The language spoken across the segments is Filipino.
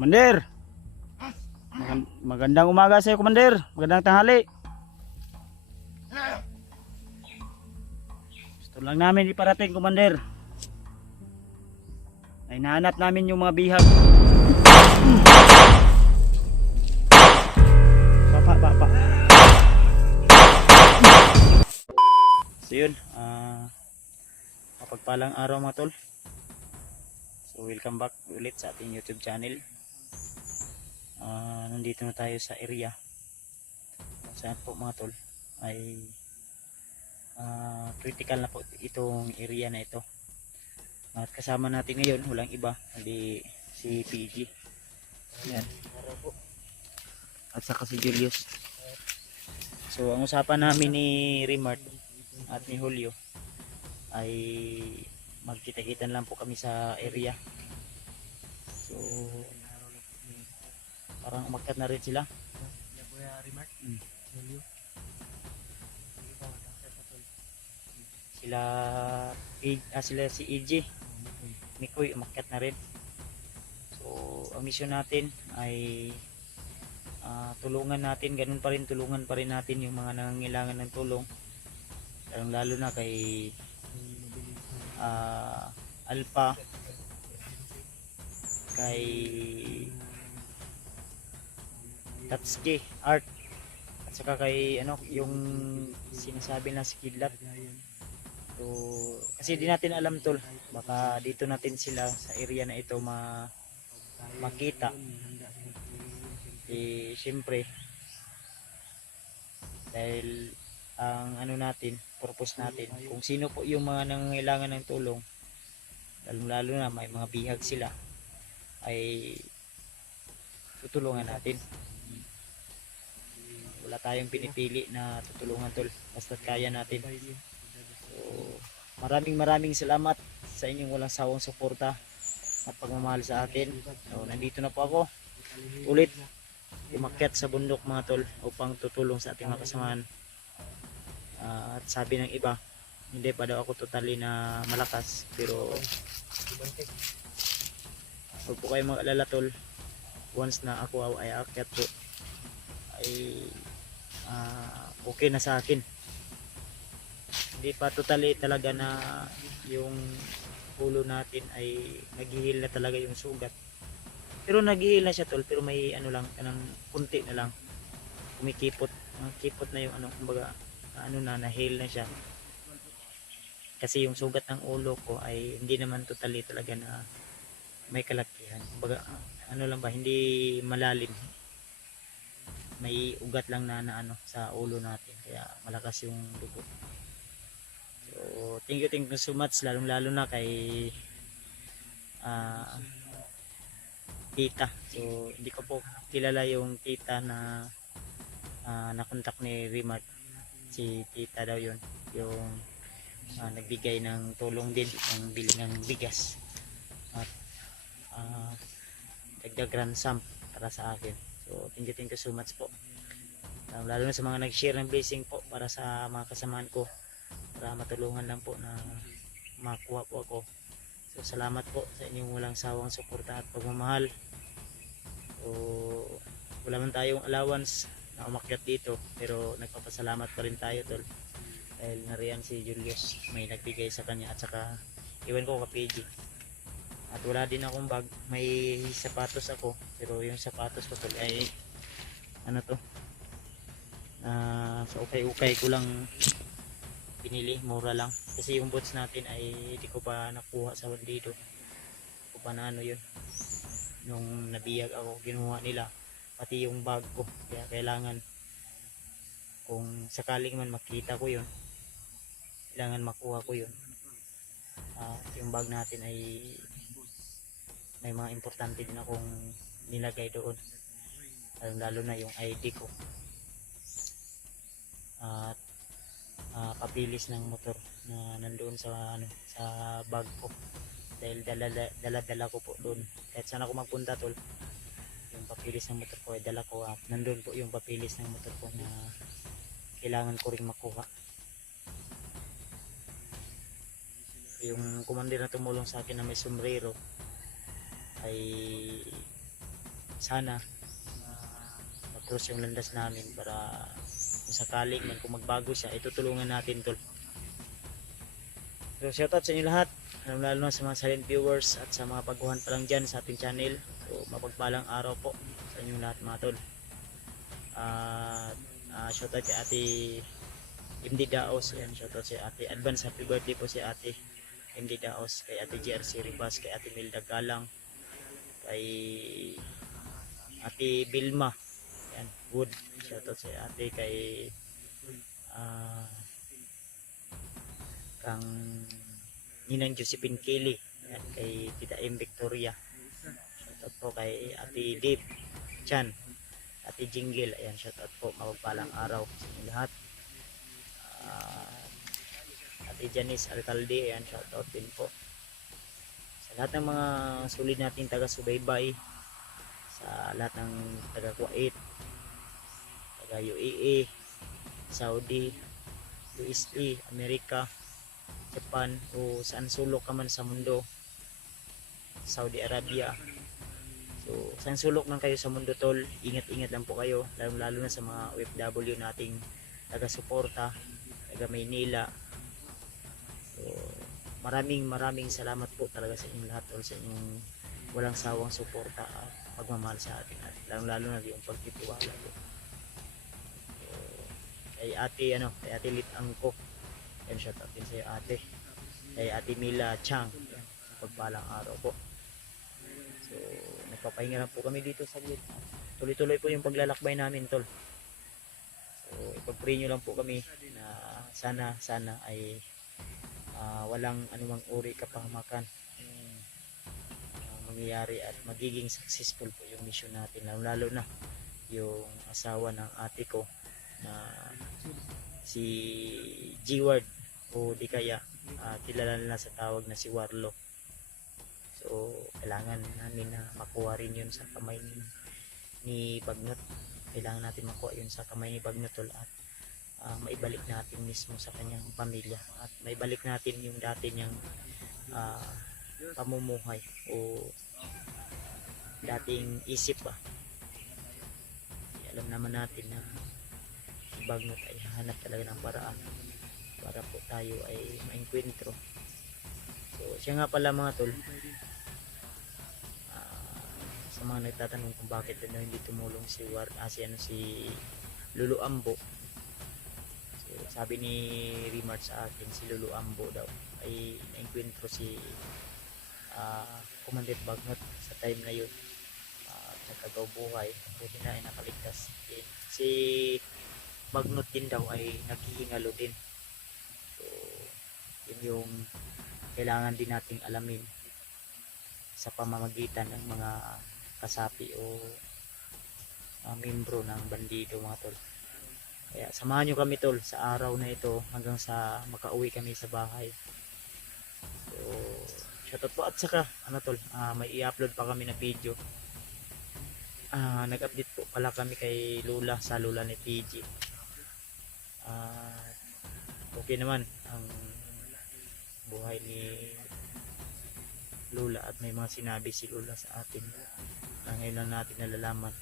Commander, magandang umaga sa iyo, Commander. Magandang tanghali. Gusto lang namin iparating, Commander. Ay nahanap namin yung mga bihag. Bapa. So yun, kapagpalang araw mga tol. So welcome back ulit sa ating YouTube channel. Nandito na tayo sa area saan po mga tol ay critical na po itong area na ito, at kasama natin ngayon walang iba kundi si PG. Yan. At saka si Julius. So ang usapan namin ni Remart at ni Julio ay magkita-kitan lang po kami sa area. So parang umakyat na rin sila. Sila si EJ Mikoy umakyat na rin. So ang mission natin ay tulungan natin, ganun pa rin, tulungan pa rin natin yung mga nangangailangan ng tulong, lalo na kay Alpha, kay Tatsuki Art, at saka kay yung sinasabi na si Kidlat. So kasi di natin alam tol, baka dito natin sila sa area na ito makita. Siyempre dahil ang natin, purpose natin, kung sino po yung mga nangangailangan ng tulong, lalo na may mga bihag sila, ay tutulungan natin. Wala tayong pinipili na tutulungan tol, basta kaya natin. So maraming salamat sa inyong walang sawang suporta at pagmamahal sa atin. So nandito na po ako ulit, umakyat sa bundok mga tol upang tutulong sa ating mga kasamahan. At sabi ng iba, hindi pa daw ako totally na malakas, pero huwag po kayo mag-alala tol, once na ako ay aakyat po ay okay na sa akin. Hindi pa totally talaga na yung ulo natin ay naghihil na talaga yung sugat, pero naghihil na siya tol, pero may lang, kunti na lang kumikipot na yung kumbaga na-heal na siya. Kasi yung sugat ng ulo ko ay hindi naman totally talaga na may kalakihan, kumbaga lang ba, hindi malalim, may ugat lang na sa ulo natin, kaya malakas yung dugo. So thank you so much, lalo na kay tita. So hindi ko po kilala yung tita na nakontak ni Remart. Si tita daw yun, yung nagbigay ng tulong din, ang bili ng bigas at dagdag ransom para sa akin. So thank you so much po, lalo na sa mga nag-share ng blessing po para sa mga kasamahan ko, para matulungan lang po na makuha po ako. So salamat po sa inyong walang sawang suporta at pagmamahal. So wala man tayong allowance na umakyat dito, pero nagpapasalamat pa rin tayo tol, dahil nariyan si Julius, may nagbigay sa kanya, at saka iwan ko ka PG. At wala din akong bag, may sapatos ako, pero yung sapatos ko tol ay sa ukay ko lang pinili, mura lang, kasi yung boots natin ay hindi ko pa nakuha sa bandido, ko pa na yun, nung nabiyag ako, ginuha nila pati yung bag ko, kaya kailangan, kung sakaling man makita ko yun, kailangan makuha ko yun. Yung bag natin ay may mga importante din akong nilagay doon, lalo na yung ID ko at papilis ng motor na nandoon sa bag ko, dahil dala ko po doon kahit saan ako magpunta tol. Yung papilis ng motor ko ay dala ko, at nandoon po yung papilis ng motor ko na kailangan ko ring makuha. Yung commander na tumulong sa akin na may sombrero ay sana matros yung landas namin para kung sakaling man kung magbago siya, itutulungan natin tol. So shoutout sa inyo lahat, lalo na sa mga silent viewers at sa mga baguhan pa lang dyan sa ating channel. So mapagpalang araw po sa inyo lahat mga tol. At shoutout kay ate MD Daos, yan, shoutout si ate, advance happy birthday po si ate MD Daos, kay ate JRC Ribas, kay ate Milda Galang, kay ate Bilma, yan, Wood, shoutout si ate, kay kang Ninang Josephine Kelly, yan, kay Tita M Victoria, shoutout po kay ate Dave Chan, ate Jingle, ayan, shoutout po, mapagpalang araw sa inyo lahat. Ate Janice Alcalde, ayan, shoutout din po sa lahat ng mga sulit nating taga-subaybay, sa lahat ng taga-Kuwait, taga-UAE, Saudi, USA, Amerika, Japan, o saan sulok ka man sa mundo, Saudi Arabia. So saan sulok man kayo sa mundo tol, ingat-ingat lang po kayo, lalo na sa mga OFW nating taga-suporta, taga Maynila. So maraming salamat po talaga sa inyong lahat tol, sa inyong walang sawang suporta at pagmamahal sa atin, at lalo na yung pagtitiwala po. So, kay ate Lit Angko, yan, shoutout din sa ate. Kay ate Mila Chang, yan, pagpalang araw po. So nagpapahinga lang po kami dito sa gilid, tuloy-tuloy po yung paglalakbay namin tol. So ipag-pray nyo lang po kami na sana ay walang anumang uri kapahamakan mangyayari at magiging successful po yung mission natin, lalo na yung asawa ng ate ko na si G-Ward, o di kaya kilala na sa tawag na si Warlo. So kailangan namin na makuha rin yun sa kamay ni Bagnot, kailangan natin makuha yun sa kamay ni Bagnot tol, at maibalik natin mismo sa kanyang pamilya, at maibalik natin yung dati niyang pamumuhay o dating isip ba. Alam naman natin na si Bagnot ay hanap talaga ng paraan para po tayo ay maengkwentro. So siya nga pala mga tol, sa mga nagtatanong kung bakit hindi tumulong si si Lulu Ambo. So sabi ni Rimart sa akin, si Lulu Ambo daw ay naengkwentro si Commander Bagnot sa time na yun, nagkagaw buhay, buti na ay nakaligtas din. Si Bagnot din daw ay naghihingalo din. So yun yung kailangan din nating alamin sa pamamagitan ng mga kasapi o membro ng bandido mga tol. Kaya samahan nyo kami tol sa araw na ito hanggang sa makauwi kami sa bahay. So shoutout po, at saka tol, may i-upload pa kami na video. Nag-update po pala kami kay Lula sa Lula ni TG. Okay naman ang buhay ni Lula, at may mga sinabi si Lula sa atin na ngayon lang natin nalalaman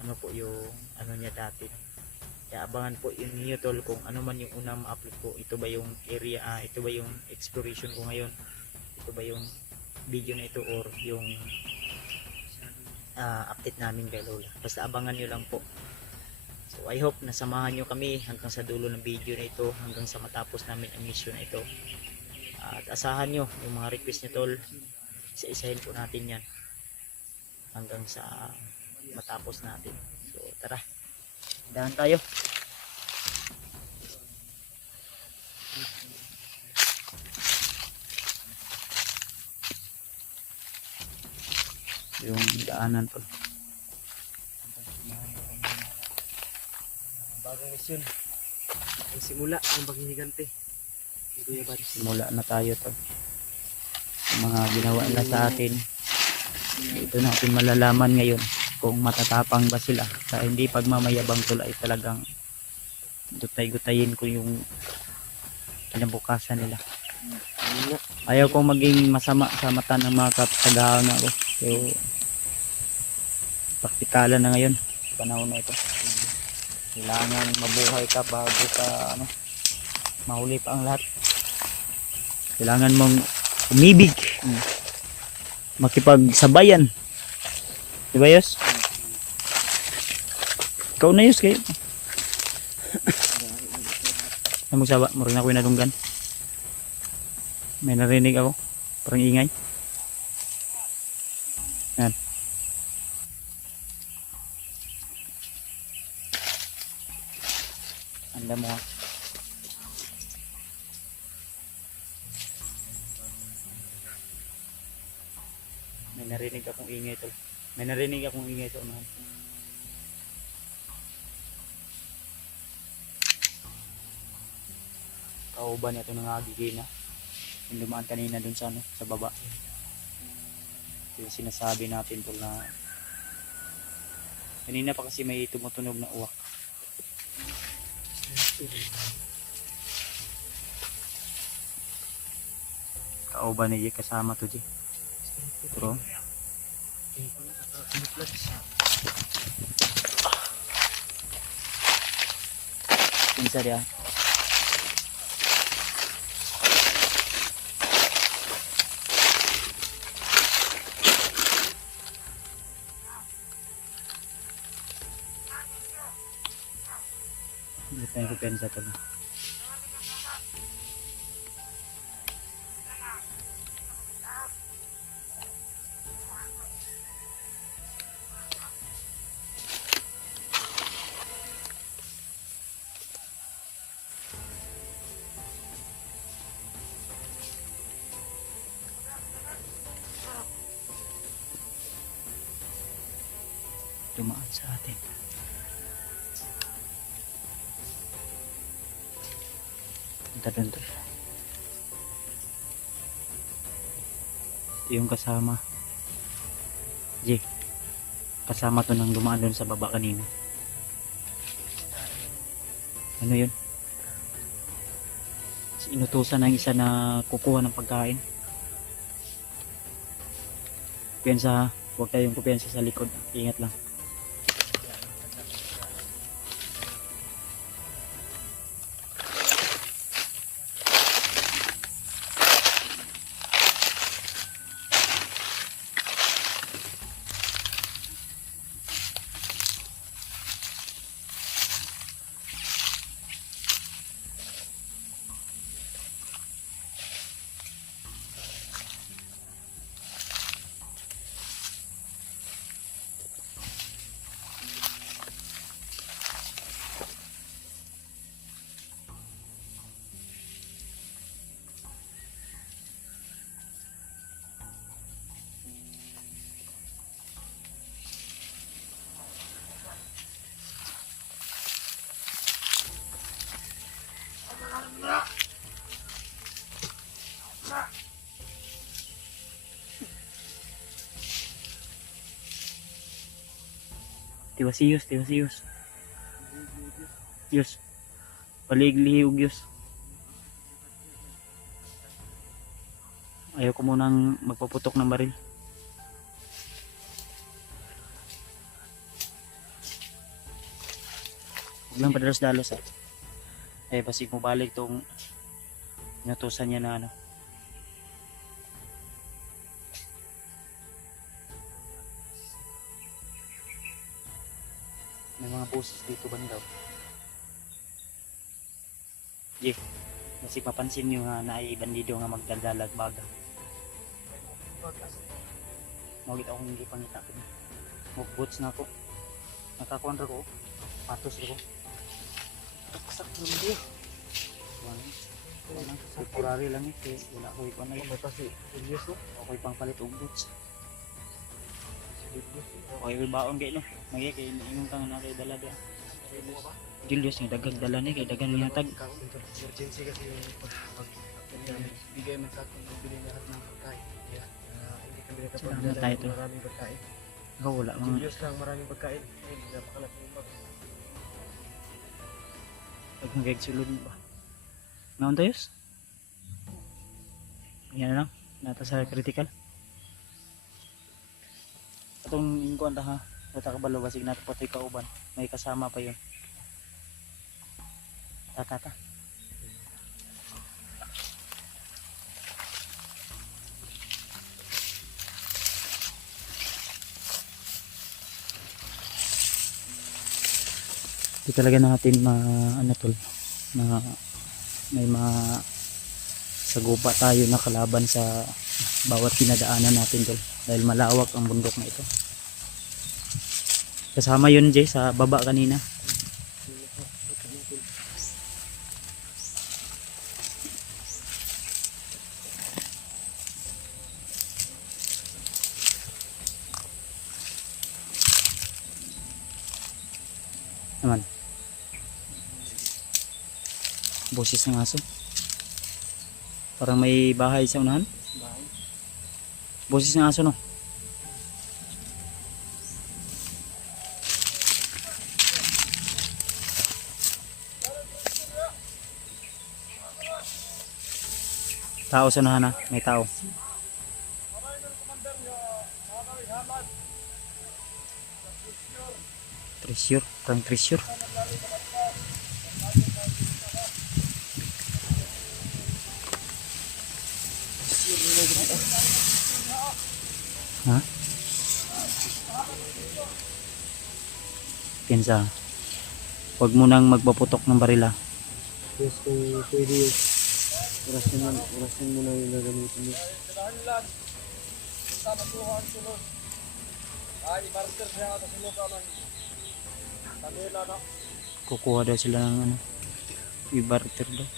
kung po yung niya dati. Kaya abangan po yun niyo tol kung ano man yung unang ma-upload ko. Ito ba yung area, ito ba yung exploration ko ngayon, ito ba yung video na ito, or yung update namin kay Lola. Basta abangan nyo lang po. So I hope nasamahan nyo kami hanggang sa dulo ng video na ito, hanggang sa matapos namin ang mission na ito. At asahan nyo yung mga request nyo tol, isa-isahin po natin yan hanggang sa matapos natin. So tara, dahan tayo. Yung daanan tol, bagong mission ang simula ng Baghihigante. Simula na tayo tol, yung mga ginawa nila sa atin. Ito natin malalaman ngayon kung matatapang ba sila sa hindi pagmamayabang tol, ay talagang gutay-gutayin ko yung kinabukasan nila. Ayaw kong maging masama sa mata ng mga katagahan ako. So Praktikalan na ngayon sa panahon na ito. Kailangan mabuhay ka bago ka mahuli pa ang lahat. Kailangan mong umibig, makipagsabayan. Diba Yos? Ikaw na Yos kayo. Ay magsaba, maring ako inadunggan. May narinig ako, parang ingay. Yan. Anda mo ha. May narinig akong ingay tol. May narinig akong ingay sa unahan. Kauban ito ng agigina. Yung dumaan kanina dun sa sa baba. Ito yung sinasabi natin tol na kanina pa kasi may tumutunog na uwak. Kauban niya kasama to di. Pero pinsa dia. Hindi tayo ko pensa to. Dumaan sa atin. Punta doon to. Ito yung kasama. J. Kasama to nang dumaan doon sa baba kanina. Ano yun? Inutusan ng isa na kukuha ng pagkain. Kumpiyansa ha. Huwag kayong kumpiyansa sa likod. Ingat lang. Tiwasiyos, tiwasiyos. Diyos. Paligli-hiyog Diyos. Ayaw ko munang magpaputok ng baril. Huwag lang padalos-dalos ha. Eh basig mo balik tong inutusan niya na may mga boses dito bandaw. Yeah. Kasi mapansin nyo nga na ay bandido nga magdadalag baga. Mawagit akong hindi pangita ko. Mag-boots na ako. Nakakuan ra ko. Patos ra ko. Taksak lang diyo. Wala. Temporary lang eh. Wala ko ipan na yun. Kasi serious no? Ako ipang palit og boots. Okay, baon kayo no? Magigay kayo yung kang na kayo dala diya. Julius nga dagang dala ni kay dagang niya tag. Emergency kasi yung pag bigay man sa akin ng bili lahat ng pagkain. Hindi kami nakapagdala ng maraming pagkain. Ikaw wala mga Julius lang maraming pagkain. Napakalaki yung bag. pag nagagsulod ba? Naon tayo? Yan na lang. Nata sa critical. Atong ingkuan ta ha. Bata ka balo basig nato patoy kauban. May kasama pa yun. Tata. Di talaga natin ano tol na may sagupa tayo na kalaban sa bawat pinadaanan natin tol dahil malawak ang bundok na ito. Kasama yun Jay sa baba kanina. Naman. Boses ng aso. Parang may bahay sa unahan. Bahay. Boses ng aso no. Tao sa unahan ha. May tao. Treasure. Parang treasure. Ha? Piensa. Huwag mo nang magpaputok ng barila. Yes, kung pwede yun. Orasan mo na yung gagamitin mo. Kukuha daw sila ng ano. I-barter daw.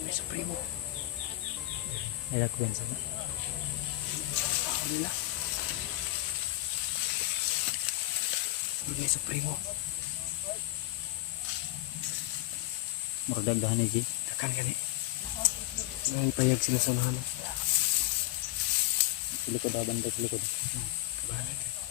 May supremo. Ay lakwensa ba? Alila. May supremo. Murag dagdahan ni G. Takan gani. May payag sila sa unahan. Sa likod, banda sa likod. Kabahan.